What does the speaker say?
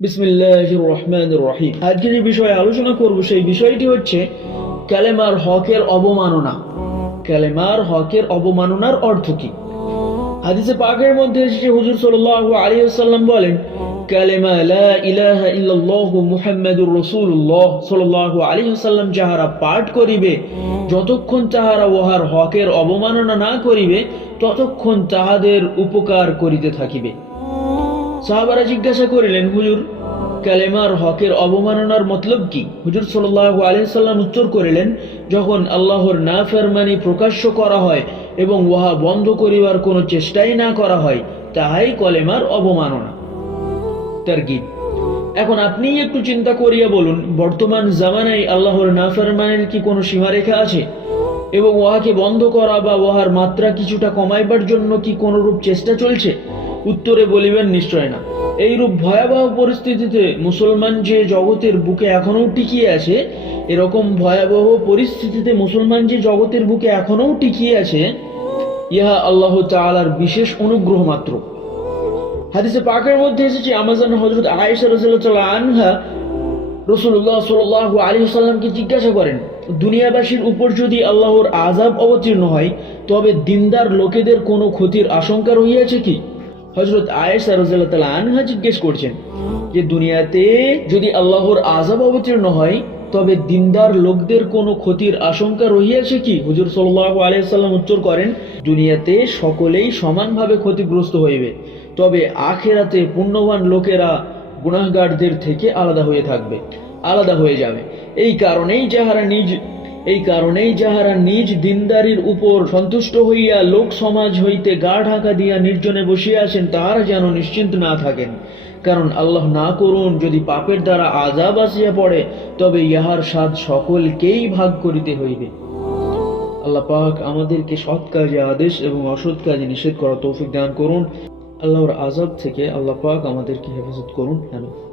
বিসমিল্লাহির রহমানির রহিম। আজকে যে বিষয়ে আলোচনা করব সেই বিষয়টি হচ্ছে কালেমার হকের অবমাননা। কালেমার হকের অবমাননার অর্থ কি? হাদিসে পাকের মধ্যে এসেছে হুজুর সাল্লাল্লাহু আলাইহি ওয়াসাল্লাম বলেন, কালেমা লা ইলাহা ইল্লাল্লাহু মুহাম্মাদুর রাসূলুল্লাহ সাল্লাল্লাহু আলাইহি ওয়াসাল্লাম যাহারা পাঠ করিবে, যতক্ষণ তাহারা উহার হকের অবমাননা না করিবে ততক্ষণ তাহাদের উপকার করিতে থাকিবে। সাহাবারা জিজ্ঞাসা করিলেন, হুজুর, কালেমার হকের অবমাননার মতলব কি? হুজুর সাল্লাল্লাহু আলাইহি সাল্লাম উত্তর করিলেন, যখন আল্লাহর নাফরমানি প্রকাশ্য করা হয় এবং উহা বন্ধ করিবার কোনো চেষ্টাই না করা হয়, তাহাই কলেমার অবমাননা। তারগিব। এখন আপনি একটু চিন্তা করিয়া বলুন, বর্তমান জামানায় আল্লাহর নাফরমানির কি কোনো সীমারেখা আছে? এবং উহাকে বন্ধ করা বা উহার মাত্রা কিছুটা কমাইবার জন্য কি কোনরূপ চেষ্টা চলছে? উত্তরে বলিবেন, নিশ্চয় না। এইরূপ ভয়াবহ পরিস্থিতিতে মুসলমান যে জগতের বুকে এখনও টিকিয়ে আছে, এরকম ভয়াবহ পরিস্থিতিতে মুসলমান যে জগতের বুকে এখনও টিকিয়ে আছে, ইহা আল্লাহ তাআলার বিশেষ অনুগ্রহ মাত্র। হাদিসে পাকের মধ্যে এসেছে, আমাজন হযরত আয়েশা রাদিয়াল্লাহু আনহা রাসূলুল্লাহ সাল্লাল্লাহু আলাইহি ওয়াসাল্লামকে জিজ্ঞাসা করেন, দুনিয়াবাসীর উপর যদি আল্লাহর আযাব অবতীর্ণ হয়, তবে দিনদার লোকেদের কোনো ক্ষতির আশঙ্কা রহিয়াছে কি? হযরত আয়েশা রাদিয়াল্লাহু আনহা জিজ্ঞেস করছেন যে, দুনিয়াতে যদি আল্লাহর আযাব অবতীর্ণ হয় তবে দিনদার লোকদের কোনো ক্ষতির আশঙ্কা রহিয়াছে কি? হুজুর সাল্লাল্লাহু আলাইহি ওয়াসাল্লাম উত্তর করেন, দুনিয়াতে সকলেই সমানভাবে ক্ষতিগ্রস্ত হইবে, তবে আখিরাতে পুণ্যবান লোকেরা গুনাহগারদের থেকে আলাদা হয়ে থাকবে, আলাদা হয়ে যাবে। এই কারণেই যাহারা নিজ দিনদারির উপর সন্তুষ্ট হইয়া লোক সমাজ হইতে গা ঢাকা দিয়া নির্জনে বসিয়া আছেন, তাহারা যেন নিশ্চিন্ত না থাকেন। কারণ আল্লাহ না করুন, যদি পাপের দ্বারা আযাব আসিয়া পড়ে, তবে ইহার স্বাদ সকলকেই ভাগ করিতে হইবে। আল্লাহ পাক আমাদেরকে সৎ কাজে আদেশ এবং অসৎ কাজে নিষেধ করার তৌফিক দান করুন। আল্লাহর আযাব থেকে আল্লাহ পাক আমাদেরকে হেফাজত করুন। আমিন।